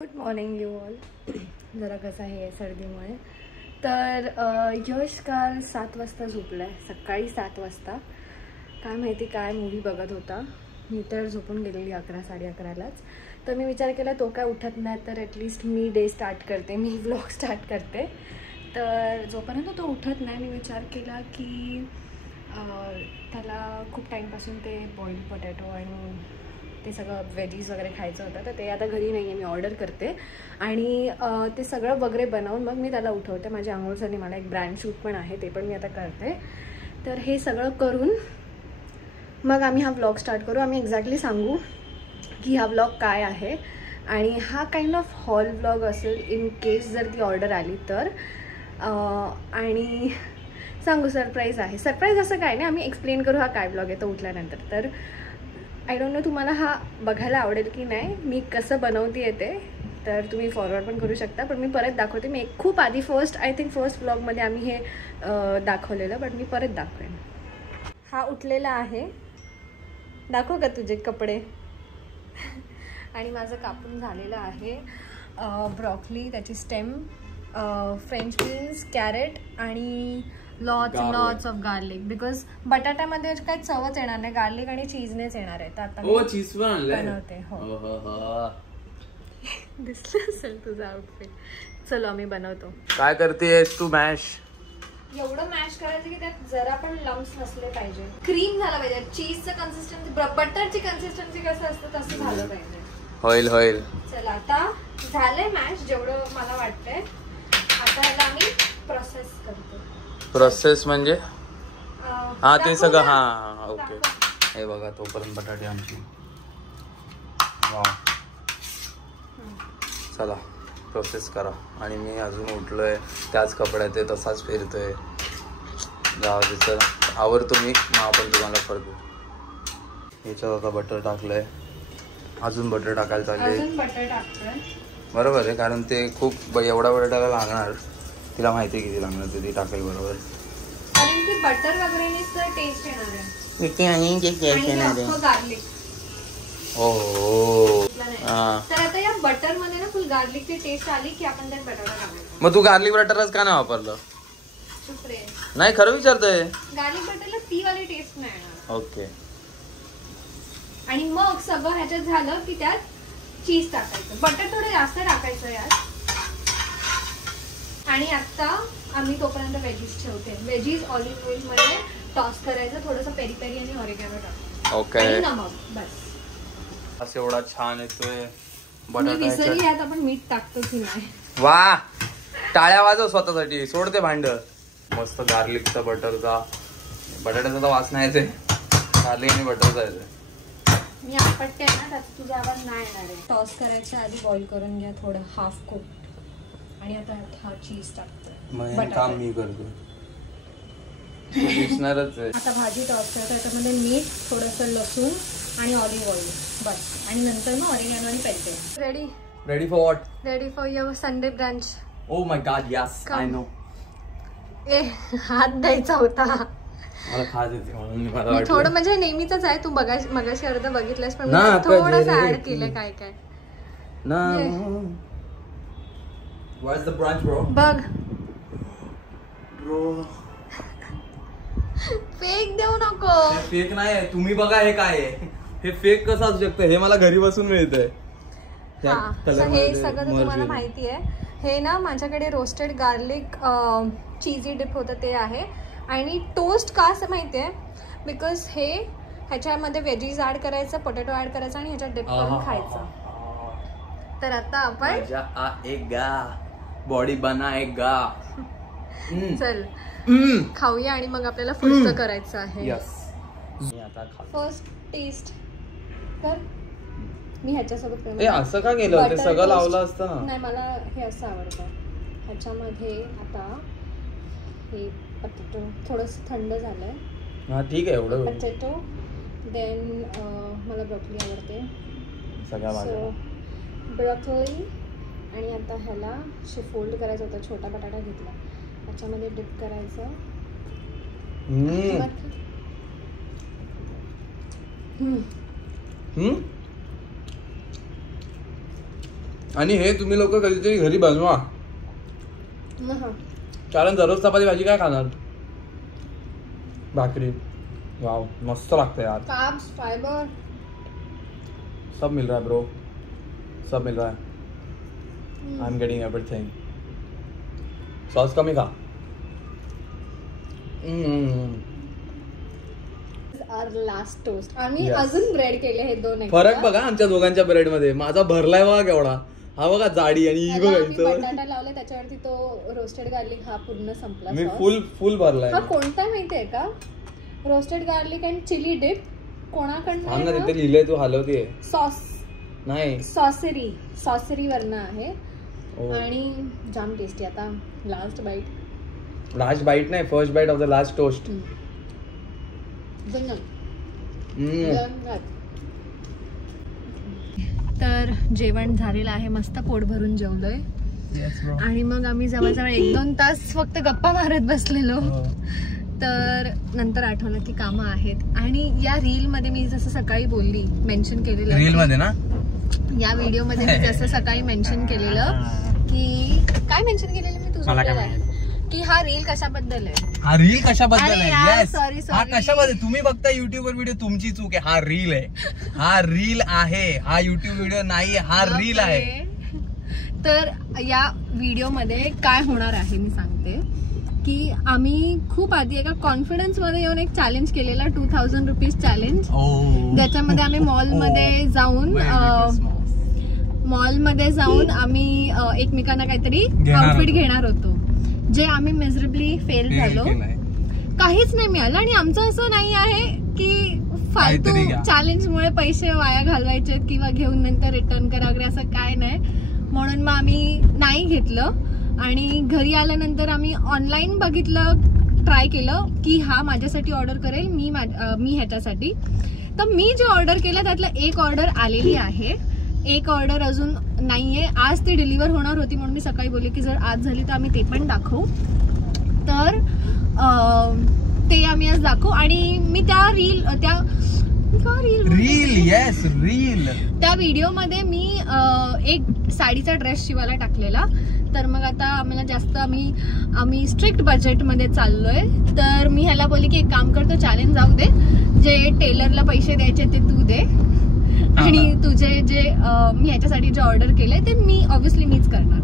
Good morning you all. जरा कसं आहे सर्दीमुळे. तर यश काल 7 वाजता झोपला आहे, सकाळी 7 वाजता. काय माहिती काय मूवी बघत होता. मी तर झोपून गेलेली 11 साडे11लाच. तर मी विचार केला तो काय उठत नाही तर ॲटलिस्ट मी डे स्टार्ट करते, मी व्लॉग स्टार्ट करते. तर जोपर्यंत तो उठत नाही मी विचार केला की त्याला खूप टाईमपासून ते बॉइल्ड पोटॅटो आणि ते सगळं वेजीज वगैरे खायचं होतं. तर ते आता घरी नाही आहे, मी ऑर्डर करते आणि ते सगळं वगैरे बनवून मग मी त्याला उठवते. माझ्या आंघोळसाठी मला एक ब्रँड शूट पण आहे, ते पण मी आता करते. तर हे सगळं करून मग आम्ही हा व्लॉग स्टार्ट करू. आम्ही एक्झॅक्टली सांगू की हा व्लॉग काय आहे. आणि हा काइंड ऑफ हॉल व्लॉग असेल इन केस जर ती ऑर्डर आली तर. आणि सांगू सरप्राईज आहे. सरप्राईज असं काय नाही, आम्ही एक्सप्लेन करू हा काय व्लॉग आहे तो उठल्यानंतर. तर आय डोंट नो तुम्हाला हा बघायला आवडेल की नाही, मी कसं बनवते येते. तर तुम्ही फॉरवर्ड पण करू शकता, पण मी परत दाखवते. मी खूप आधी आय थिंक फर्स्ट व्लॉगमध्ये आम्ही हे दाखवलेलं, बट मी परत दाखवेन. हा उठलेला आहे, दाखव का तुझे कपडे. आणि माझं कापून झालेलं आहे ब्रॉकली, त्याची स्टेम, फ्रेंच बीन्स, कॅरेट आणि लॉट्स ऑफ गार्लिक. बिकॉज बटाट्यामध्ये काही चवच येणार नाही, गार्लिक आणि चीजनेच येणार आहे. तर आता चीज बनवते. हो दिसलं असेल तुझं आउटफिट. चलो आम्ही बनवतो. काय करतेस तू? मॅश एवढं मॅश करायचं की त्यात जरा पण लम्स नसले पाहिजे. क्रीम झाला पाहिजे. चीजचं कन्सिस्टन्सी, बटरची कन्सिस्टन्सी कसं असतं तसं झालं पाहिजे. होईल. चला आता झालंय मॅश जेवढं मला वाटतंय. आता ह्याला आम्ही प्रोसेस करतो. प्रोसेस म्हणजे हा ते सगळं. हा ओके. हे बघा तोपर्यंत बटाटे आमची. चला प्रोसेस करा. आणि मी अजून उठलोय, त्याच कपड्यात आहे, तसाच फिरतोय. जाऊ दे, चला आवरतो मी, मग आपण तुम्हाला करतो. याच्यात आता बटर टाकलंय, अजून बटर टाकायला चालले. बरोबर आहे, कारण ते खूप एवढा बटाटा लागणार. तिला माहिती आहे किती लागणार, ती टाकेल बरोबर. कारण की बटर वगैरे टेस्ट येणार आहे. गार्लिक हो. तर आता या बटर मध्ये ना फुल गार्लिकची टेस्ट आली की आपण त्यात बटाटा टाकायचा. मग तू गार्लिक बटरच का नाही वापरलं? नाही खरं विचारतोय. गार्लिक बटरला ती वाली टेस्ट नाही येणार. ओके. आणि मग सगळं ह्याच्यात झालं की त्यात चीज टाकायचं. बटर थोडं जास्त टाकायचं यात. आणि आता आम्ही तोपर्यंत वेजीज ठेवते. वेजीज ऑलिव्ह ऑइल मध्ये टॉस करायचं, थोडंसं पेरी पेरी आणि ऑरिगॅनो टाकायचं. ओके. आणि नमक, बस. असं एवढा छान येतोय बटाटा. विसरली यात आपण मीठ टाकतो की नाही. वा, टाळ्या वाजव स्वतःसाठी. सोडते भांड. मस्त गार्लिकचा, बटरचा, बटाट्याचा तर वास नाही येते, गार्लिक आणि बटरचा येते. मी आपटते ना, त्यात तुझा आवाज नाही येणार आहे. टॉस करायच्या आधी बॉईल करून घ्या थोडं, हाफ कुक. आणि आता हा चीज टाकतोय. काम मी करतो, दिसणारच आहे. आता भाजी टॉस करतो. त्याच्यामध्ये मीठ, थोडंसं लसूण आणि ऑलिव्ह ऑइल, बस. आणि नंतर मग ऑरिगॅनो आणि peri. Ready for what? Ready for your Sunday brunch. Oh my God, yes I know. हात द्यायचा होता. मला खाज येते म्हणून मला वाटलं. थोडं म्हणजे नेहमीच आहे, तू मगाशी अर्ध बघितलंस, पण मी थोडंसं ऍड केलं. काय ना. Where's the brunch, bro? बघ. Bro. फेक देऊ नको. फेक नाही, तुम्ही बघा हे काय आहे. हे फेक कसं असू शकतं? हे मला घरी बसून मिळतंय. हे सगळं तुम्हाला माहिती आहे. हे ना माझ्याकडे रोस्टेड गार्लिक चीजी डिप होतं ते आहे. आणि टोस्ट का असं माहिती आहे? बिकॉज ह्याच्यामध्ये वेजीज ऍड करायचं, पोटॅटो ऍड करायचं आणि ह्याच्यात डिप करून खायचं. तर आता आपण मजा आएगा, बॉडी बनाएगा. चल खाऊया आणि मग आपल्याला पुढचं करायचं आहे. फर्स्ट टेस्ट कर. मी ह्याच्यासोबत असं का केलं? ते सगळं लावलं असतं ना. नाही, मला हे असं आवडतं. ह्याच्यामध्ये आता हे पटेटो थोडंसं थंड झालंय. हा ठीक आहे, एवढं पटेटो. देन मला ब्रोकली आवडते, सगळ्या भाज्या. ब्रोकली. आणि आता ह्याला फोल्ड करायचं होतं, छोटा बटाटा घेतला, ह्याच्यामध्ये डिप करायचं. आणि हे तुम्ही लोक कधीतरी घरी बनवा, कारण दररोज चपाती भाजी काय खाणार, भाकरी. वाव मस्त लागतं यार. कार्ब्स, फाइबर सब मिल रहा है ब्रो, सब मिल रहा है. I am getting everything. Sauce कमी खा. आवर लास्ट टोस्ट. आम्ही अजून ब्रेड केले हे 2. फरक बघा आमच्या दोघांच्या ब्रेड मध्ये. माझा भरलाय बघा केवढा. हा बघा जाडी आणि ही बघा बटाटा लावले त्याच्यावरती तो रोस्टेड गार्लिक हा पूर्ण संपला. मी फुल भरलाय. हा कोणता माहितीये का? Roasted garlic and chilli dip. कोणाकडनं तिथे लिहिलंय, तू हलवतीये. सॉस नाही, सॉसरी वरनं आहे आणि जाम टेस्टी. आता लास्ट बाईट नाही, first bite of the last toast. तर जेवण झालेलं आहे, मस्त पोट भरून जेवलोय. आणि मग आम्ही जवळजवळ 1-2 तास फक्त गप्पा मारत बसलेलो. तर नंतर आठवलं की कामं आहेत. आणि या रील मध्ये मी जसं सकाळी बोलली, मेन्शन केलेलं रील मध्ये ना, या व्हिडिओ मध्ये मी जसं सकाळी मेन्शन केलेलं की काय मेन्शन केलेलं मी तुझं की हा रील कशाबद्दल आहे. हा रील कशाबद्दल आहे. सॉरी हा कशाबद्दल, तुम्ही बघता युट्यूब वर व्हिडिओ, तुमची चूक आहे. हा रील आहे, हा रील आहे, हा युट्यूब व्हिडिओ नाही, हा रील आहे. तर या व्हिडिओ मध्ये काय होणार आहे मी सांगते की आम्ही खूप आधी एका कॉन्फिडन्स मध्ये येऊन एक चॅलेंज केलेला, 2000 रुपीज चॅलेंज. ज्याच्यामध्ये आम्ही मॉलमध्ये जाऊन आम्ही एकमेकांना काहीतरी आउटफिट घेणार होतो, जे आम्ही मिझरेबली फेल झालो. काहीच नाही मिळालं. आणि आमचं असं नाही आहे की फालतू चॅलेंजमुळे पैसे वाया घालवायचे किंवा घेऊन नंतर रिटर्न करा वगैरे, असं काय नाही. म्हणून मग आम्ही नाही घेतलं. आणि घरी आल्यानंतर आम्ही ऑनलाईन बघितलं, ट्राय केलं की हा माझ्यासाठी ऑर्डर करेल, मी ह्याच्यासाठी. तर मी जे ऑर्डर केलं त्यातलं एक ऑर्डर आलेली आहे, एक ऑर्डर अजून नाहीये. आज ती डिलिव्हर होणार होती म्हणून मी सकाळी बोलले की जर आज झाली तर आम्ही ते पण दाखवू. तर ते आम्ही आज दाखवू. आणि मी त्या व्हिडिओ मध्ये मी एक साडीचा ड्रेस शिवायला टाकलेला. तर मग आता आम्हाला जास्त आम्ही स्ट्रिक्ट बजेट मध्ये चाललोय. तर मी ह्याला बोलली की एक काम करतो, चॅलेंज जाऊ दे, जे टेलरला पैसे द्यायचे ते तू दे आणि तुझे जे मी ह्याच्यासाठी जे ऑर्डर केलंय ते मी ऑब्व्हियसली मीच करणार.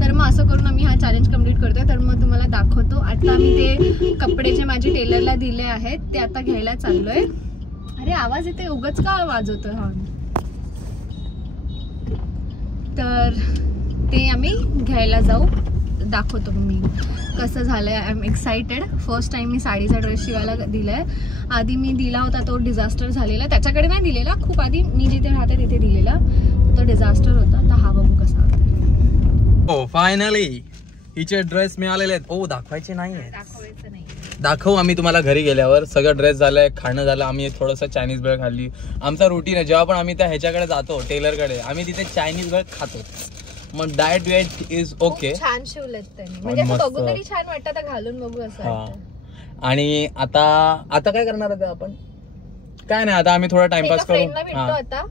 तर मग असं करून आम्ही हा चॅलेंज कम्प्लीट करतोय. तर मग तुम्हाला दाखवतो. आता मी ते कपडे जे माझे टेलरला दिले आहेत ते आता घ्यायला चाललोय. अरे आवाज येते, उगाच का आवाज होतोय हा. तर ते आम्ही घ्यायला जाऊ, दाखवतो मी कसं झालंय. I am excited. First time मी साडीचा ड्रेस शिवायला दिलाय. आधी मी दिला होता तो डिझास्टर झालेला, त्याच्याकडे नाही दिलेला, खूप आधी मी जिथे राहते तिथे दिलेला, तो डिझास्टर होता. तर हा बघू कसा होता. हो फायनली हिचे ड्रेस मिळालेले आहेत. ओ दाखवायचे नाहीये, दाखवायचं नाही, दाखवू आम्ही तुम्हाला घरी गेल्यावर. सगळं ड्रेस झालंय, खाणं झालं, आम्ही थोडंसं चायनीज भेळ खाल्ली. आमचा रुटीन आहे, जेव्हा पण आम्ही त्या ह्याच्याकडे जातो टेलरकडे, आम्ही तिथे चायनीज भेळ खातो. मग डाएट वेट इज ओके. छान शिवलेत त्यांनी, म्हणजे बघू तरी छान वाटतं, आता घालून बघू असं. आणि आता काय करणार आहे आपण? काय नाही, आता आम्ही थोडा टाइमपास करू. आता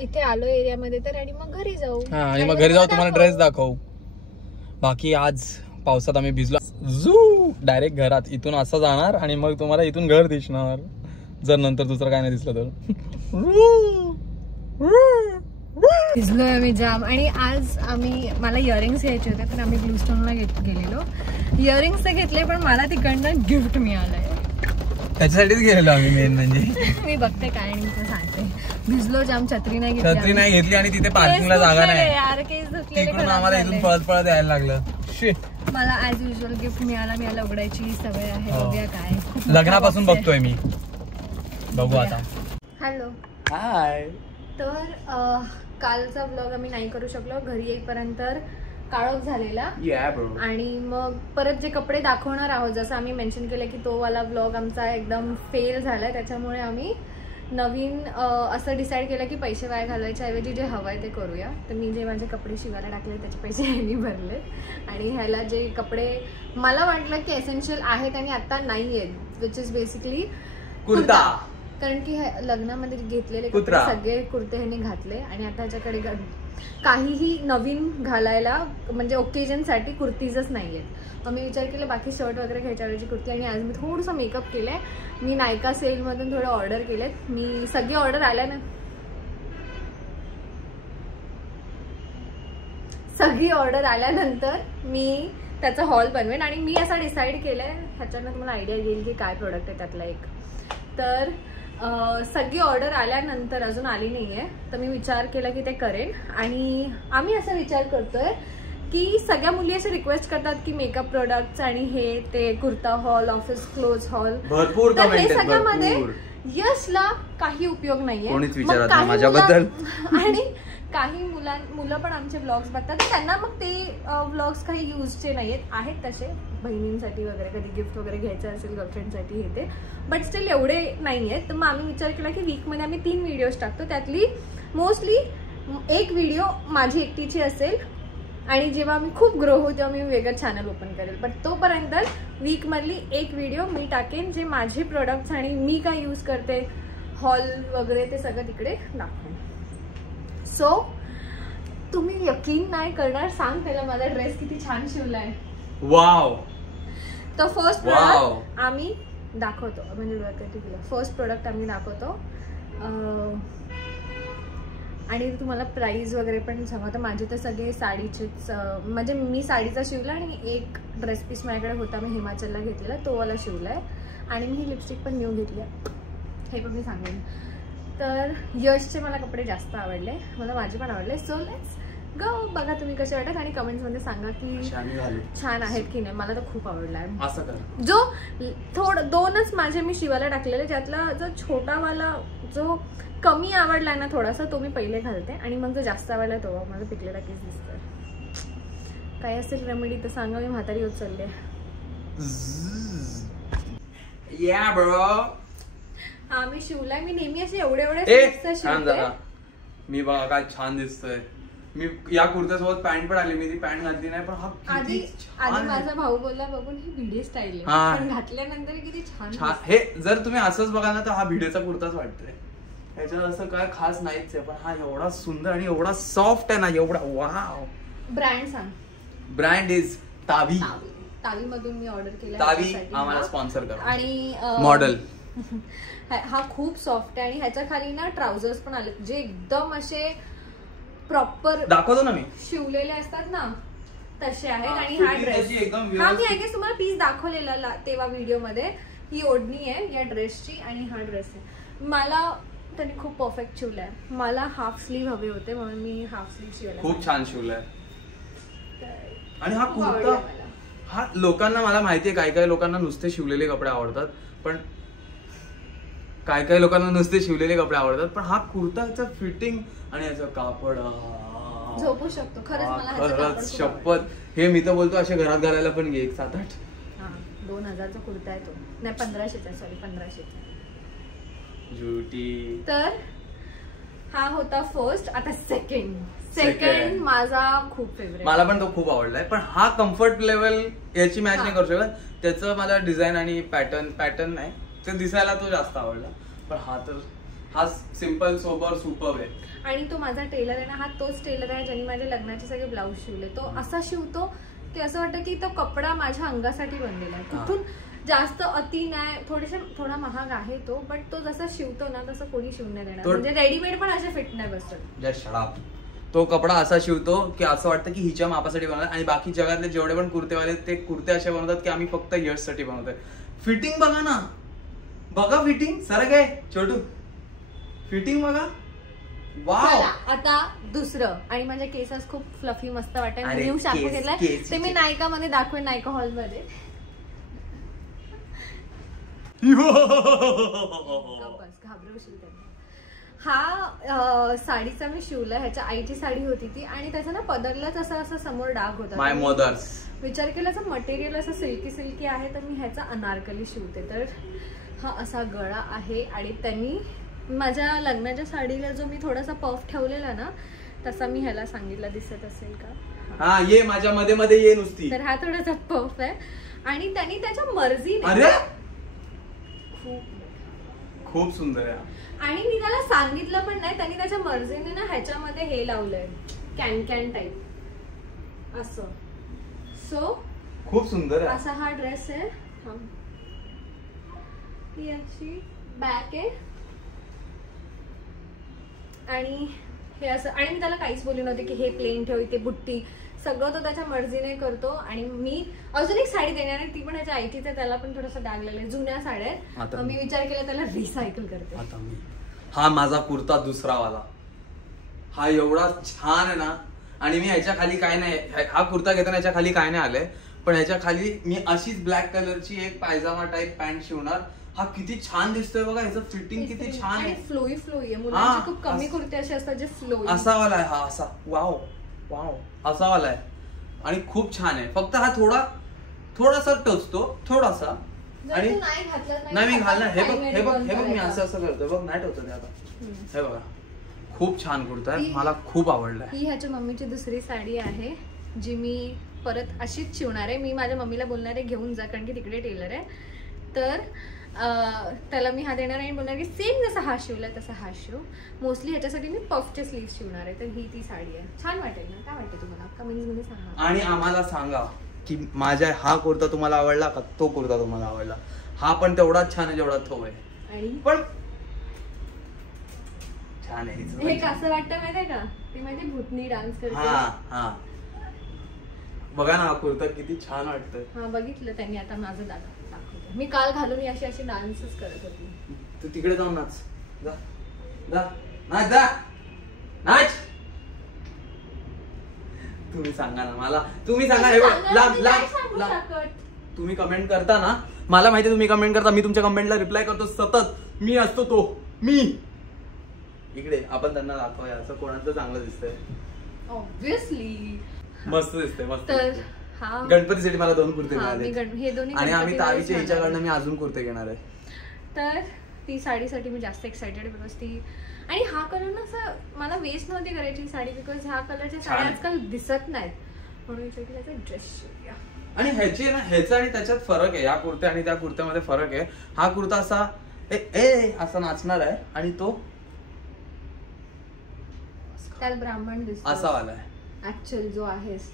इथे आलो एरियामध्ये तर, आणि मग घरी जाऊ. आणि मग घरी जाऊ, तुम्हाला ड्रेस दाखवू. बाकी आज पावसात आम्ही भिजलो. डायरेक्ट घरात इथून असं जाणार आणि मग तुम्हाला इथून घर दिसणार, जर नंतर दुसरं काय नाही दिसलं तर. भिजलोय मी जाम. आणि आज मला इयरिंग्स घ्यायचे होते, तर आम्ही ब्लूस्टोनला गेलेलो. इयरिंग्स तर घेतले, पण मला तिकडनं गिफ्ट मिळालंय, त्याच्यासाठीच गेलेलो आम्ही मेन म्हणजे. मी बघते काय आणि मी सांगते. भिजलो जाम. छत्री नाही घेतली आणि तिथे पार्किंगला जागा नाही यार. तिकडून आम्हाला इथून पळत यायला लागलं. मला ऍज युजल गिफ्ट मिळाला उघडायची सवय आहे. बघूया काय, लग्नापासून बघतोय मी, बघू आता. हॅलो, हाय. तर कालचा ब्लॉग आम्ही नाही करू शकलो, घरी येईपर्यंत काळोख झालेला. आणि मग परत जे कपडे दाखवणार आहोत, जसं आम्ही मेन्शन केलं की तो वाला ब्लॉग आमचा एकदम फेल झालाय, त्याच्यामुळे आम्ही नवीन असं डिसाईड केलं की पैसे वाया घालवायच्या ऐवजी जे हवंय ते करूया. तर मी जे माझे कपडे शिवायला टाकले त्याचे पैसे ह्यांनी भरले. आणि ह्याला जे कपडे मला वाटलं की एसेन्शियल आहेत आणि आता नाही आहेत, विच इज बेसिकली काहीही नवीन घालायला म्हणजे ओकेजनसाठी कुर्तीजच नाही आहेत. मग मी विचार केला बाकी शर्ट वगैरे घ्यायच्याऐवजी कुर्ती. आणि आज मी थोडंसं मेकअप केलं आहे. मी नायका सेलमधून थोडं ऑर्डर केलेत. मी सगळी ऑर्डर आल्या ना, सगळी ऑर्डर आल्यानंतर मी त्याचा हॉल बनवेन. आणि मी असं डिसाईड केलं आहे, ह्याच्यानं तुम्हाला आयडिया येईल की काय प्रोडक्ट आहे त्यातला एक. तर सगळी ऑर्डर आल्यानंतर अजून आली नाही आहे, तर मी विचार केला की ते करेन. आणि आम्ही असा विचार करतोय की सगळ्या मुली असे रिक्वेस्ट करतात की मेकअप प्रोडक्ट्स आणि हे ते kurta hall, office close hall, भरपूर तर हे सगळ्यामध्ये यशला काही उपयोग नाहीये. कोणीच विचारत नाही माझ्याबद्दल. आणि काही मुलं पण आमचे व्लॉग्स बघतात, त्यांना मग ते व्लॉग्स काही यूजचे आहेत तसे बहिणींसाठी वगैरे, कधी गिफ्ट वगैरे घ्यायचं असेल गर्लफ्रेंडसाठी हे ते, बट स्टील एवढे नाही आहेत. तर मग आम्ही विचार केला की वीकमध्ये आम्ही 3 व्हिडिओज टाकतो. त्यातली मोस्टली एक व्हिडिओ माझी एकटीची असेल आणि जेव्हा मी खूप ग्रो होऊ तेव्हा मी वेगळं चॅनल ओपन करेल. बट तोपर्यंत वीकमधली एक व्हिडिओ मी टाकेन जे माझे प्रोडक्ट्स आणि मी काय यूज करते, हॉल वगैरे ते सगळं तिकडे दाखवेन. सो तुम्ही यकीन नाही करणार, सांग त्याला माझा ड्रेस किती छान शिवलाय. वाव. तर फर्स्ट प्रोडक्ट आम्ही दाखवतो, म्हणजे फर्स्ट प्रोडक्ट आम्ही दाखवतो आणि तुम्हाला प्राइस वगैरे पण सांगतो. माझे तर सगळे साडीचेच, म्हणजे मी साडीचा शिवला आणि एक ड्रेस पीस माझ्याकडे होता, मी हिमाचलला घेतलेला, तो वाला शिवलाय. आणि मी ही लिपस्टिक पण न्यू घेतली आहे, हे पण मी सांगेन. तर यशचे मला कपडे जास्त आवडले, मला माझे पण आवडले. So let's go. बघा तुम्ही कसे वाटत आणि कमेंट्स मध्ये सांगा की छान आहेत की नाही. मला तर खूप आवडलाय. जो थोडं 2च माझे मी शिवायला टाकलेले, ज्यातला जो छोटावाला जो कमी आवडलाय ना थोडासा, तो मी पहिले घालते आणि मग जो जास्त आवडलाय तो माझा पिकलेला केस दिसतोय. काय असेल रेमेडी तर सांगा, मी म्हातारी होत चालले. या ब्रो. हा मी शिवलाय. मी नेहमी असे एवढे शिवते. मी बघा काय छान दिसतोय. मी या कुर्त्यासोबत पॅन्ट पण आली, मी ती पॅन्ट घातली नाही, पण हा आधी माझा भाऊ बोलला बघून ही व्हिडिओ स्टाईल आहे, पण घातल्यानंतर किती छान. हे जर तुम्ही असंच बघाल ना तर हा व्हिडिओचा कुर्ताच वाटतोय. ह्याच्यात असं काय खास नाहीच आहे, पण हा एवढा सुंदर आणि एवढा सॉफ्ट आहे ना, एवढा वाव. ब्रँड सांग. Brand is Taavi. तावी मधून मी ऑर्डर केला. तावी आम्हाला स्पॉन्सर करा. आणि मॉडेल हा खूप सॉफ्ट आहे आणि ह्याच्या खाली ना ट्राउझर्स पण आले जे एकदम असे प्रॉपर दाखवतो ना मी शिवलेले असतात ना तसे आहेत. आणि हा ड्रेस, हा मी आय गेस तुम्हाला पीस दाखवलेला तेव्हा व्हिडिओ मध्ये. ही ओढणी आहे या ड्रेसची आणि हा ड्रेस आहे. मला त्यांनी खूप परफेक्ट शिवलाय. मला हाफ स्लीव हवे होते म्हणून मी हाफ स्लीव शिवला. खूप छान शिवलाय. आणि हा कुर्ता, हा लोकांना, मला माहितीये काय लोकांना नुसते शिवलेले कपडे आवडतात, पण काय लोकांना नुसते शिवलेले कपडे आवडतात, पण हा कुर्ता, याचा फिटिंग आणि याचं कापड झोपू शकतो खरंच शपथ. हे मी तर बोलतो असे घरात घालायला पण घे. 7-8 2000चा कुर्ता आहे तो. नाही 1500चा, सॉरी 1500चा. जुटी. तर हा होता फर्स्ट. आता सेकंड माझा खूप फेवरेट. मला पण तो खूप आवडलाय, पण हा कम्फर्ट लेवल याची मॅच नाही करू शकत. त्याचं मला डिझाईन आणि पॅटर्न नाही, ते दिसायला तो जास्त आवडला. पण हा सिंपल सोबर सुपर आहे. आणि तो माझा टेलर आहे ना, हा तोच टेलर आहे ज्यांनी माझे लग्नाचे सगळे ब्लाऊज शिवले. तो असा शिवतो की असं वाटतं की तो कपडा माझ्या अंगासाठी बनलेला आहे. कुठून जास्त अति नाही, थोडा महाग आहे तो, बट तो जसा शिवतो ना तसं कोणी शिवण्यात देणार, म्हणजे रेडीमेड पण असे फिट नाही बसतात. तो कपडा असा शिवतो की असं वाटतं की हिच्या मापासाठी बनवला. आणि बाकी जगातले जेवढे पण कुर्तेवाले ते कुर्ते असे बनवतात की आम्ही फक्त यशसाठी बनवतोय. फिटिंग बघा ना, बघा फिटिंग. सर काय छोटू फिटिंग बघा. वाव. आता दुसरं, आणि माझ्या केसास खूप फ्लफी मस्त वाटत. मी न्यू शॅम्पू घेतलाय, ते मी नायका मध्ये दाखवेन, नायका हॉल मध्ये. घाबरवशील त्यांना. हा साडीचा मी शिवला, ह्याच्या आईची साडी होती ती, आणि त्याचा ना पदरलाच असा समोर डाग होता. विचार केला मटेरियल असं सिल्की आहे, तर मी ह्याचा अनारकली शिवते. तर हा असा गळा आहे आणि त्यांनी माझ्या लग्नाच्या साडीला जो मी थोडासा पफ ठेवलेला ना तसा मी ह्याला सांगितला, दिसत असेल का? हा ये माझ्या मध्ये ये नुसती. तर हा थोडासा पफ आहे आणि त्यांनी त्याच्या मर्जीने. अरे खूप सुंदर आहे. आणि मी त्याला सांगितलं पण नाही, त्यांनी त्याच्या मर्जीने ना ह्याच्यामध्ये हे लावलंय कॅन टाईप असं. सो खूप सुंदर आहे. असा हा ड्रेस आहे. ही अशी बॅक आहे आणि हे असं. आणि मी त्याला काहीच बोलली नव्हते की हे प्लेन ठेव, इथे बुट्टी, सगळं तो त्याच्या मर्जीने करतो. आणि मी अजून एक साडी देणार आहे, ती पण ह्याच्या आईचीच आहे, त्याला पण थोडंसं डाग लागले, जुन्या साड्या आहेत. मी विचार केला त्याला रिसायकल करते. आता मी हा माझा कुर्ता दुसरा वाला, हा एवढा छान आहे ना. आणि मी ह्याच्या खाली काय नाही, हा कुर्ता घेताना ह्याच्या खाली काय नाही आलंय, पण ह्याच्या खाली मी अशीच ब्लॅक कलरची एक पायजामा टाईप पॅन्ट शिवणार. हा किती छान दिसतोय बघा, ह्याचं फिटिंग किती छान आहे. फ्लोई आहे. मुलांचे खूप कमी कुर्ते असे असतात जे फ्लोई. असा वाला आहे हा, असा. वाव वाव, असा वाला आहे आणि खूप छान आहे. फक्त हा थोडासा टचतो, थोडासा. आणि नाही मी घालणार. हे बघ मी असं करतोय बघ, नाही टचत ते आता. हे बघा, खूप छान कुर्ता आहे, मला खूप आवडलाय. ही ह्याच्या मम्मीची दुसरी साडी आहे जी मी परत अशीच शिवणार आहे. मी माझ्या मम्मीला बोलणार आहे घेऊन जा, कारण की तिकडे टेलर आहे. तर त्याला मी हा देणार आहे आणि बोलणार की सेम जसा हा शिवलाय तसा हा शिव. मोस्टली ह्याच्यासाठी मी पफचे स्लीव्ह शिवणार आहे. तर ही ती साडी आहे. छान वाटेल ना? काय वाटतं तुम्हाला? कमेंट्स मध्ये सांगा. आणि आम्हाला सांगा की माझा हा कुर्ता तुम्हाला आवडला का, तो कुर्ता तुम्हाला आवडला. हा पण तेवढाच छान आहे जेवढा तो आहे. आणि पण छान आहे. हे कसं वाटतं माहितीये का, ती माझी भूतनी डान्स करते. हा बघा ना, हा कुर्ता किती छान वाटतोय. हा बघितलं त्यांनी आता माझं दाखवतो. मी काल घालून अशी डान्सच करत होती. तू तिकडे जाऊन नाच, नाच. तुम्ही सांगा ना मला, तुम्ही सांगा. तुम्ही कमेंट करता ना, मला माहिती तुम्ही कमेंट करता, मी तुमच्या कमेंटला रिप्लाय करतो सतत. मी असतो तो मी इकडे. आपण त्यांना दाखवूया असं कोणाचं चांगलं दिसतंय. ऑब्विसली मस्त दिसतंय, मस्त. तर गणपतीसाठी मला 2 कुर्ते मिळाले हे दोन्ही. आणि आम्ही तावीच्या हिच्याकडनं मी अजून कुर्ते घेणार आहे. तर ती साडीसाठी मी जास्त एक्साइटेड आहे. बिकॉज ती, आणि हा कलर ना असं मला वेस्ट नव्हती करायची साडी, बिकॉज ह्या कलरच्या साड्या आजकाल दिसत नाहीत, म्हणून विचार केला तर ड्रेस शिवूया. आणि ह्याची ना, ह्याचा आणि त्याच्यात फरक आहे. या कुर्त्या आणि त्या कुर्त्यामध्ये फरक आहे. हा कुर्ता असा असा नाचणार आहे आणि तो त्याला ब्राह्मण दिसतो असा वाला आहे ऍक्च्युअल जो आहेस.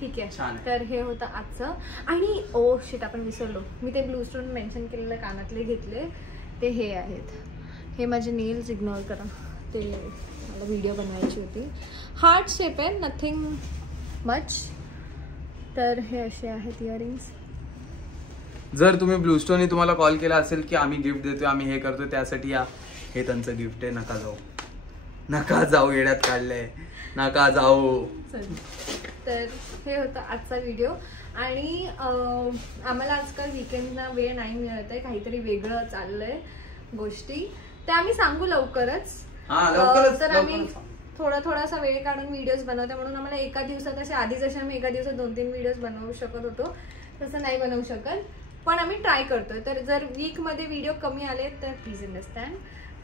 ठीक आहे. छान. तर हे होतं आजचं. आणि ओ शिट, आपण विसरलो, मी ते ब्लू स्टोन मेन्शन केलेलं कानातले घेतले, ते हे आहेत. हे माझे नेल्स, इग्नोर करा, ते मला व्हिडिओ बनवायची होती. हार्ट शेप आहे, नथिंग मच. तर हे असे आहेत इयरिंग्स. जर तुम्ही ब्लूस्टोनने तुम्हाला कॉल केला असेल की आम्ही गिफ्ट देतोय, आम्ही हे करतोय, त्यासाठी या. हे त्यांचं गिफ्ट आहे. नका जाऊ येड्यात काढलंय, नका जाऊ. तर हे होतं आजचा व्हिडिओ. आणि आम्हाला आजकाल वीकेंडना वेळ नाही मिळत आहे, काहीतरी वेगळं चाललंय गोष्टी, त्या आम्ही सांगू लवकरच. तर आम्ही थोडासा वेळ काढून व्हिडिओज बनवतो, म्हणून आम्हाला एका दिवसात असे, आधी जसे आम्ही एका दिवसात 2-3 व्हिडिओज बनवू शकत होतो तसं नाही बनवू शकत, पण आम्ही ट्राय करतोय. तर जर वीक मध्ये व्हिडिओ कमी आले तर प्लीज अंडरस्टँड.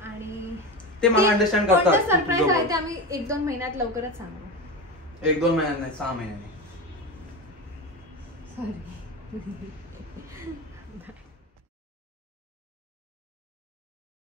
आणि ते मला अंडरस्टँड करतात. सरप्राईज आहे ते आम्ही 1-2 महिन्यात लवकरच सांगू. 1-2 महिन्यात नाही, 6 महिन्याने. सॉरी.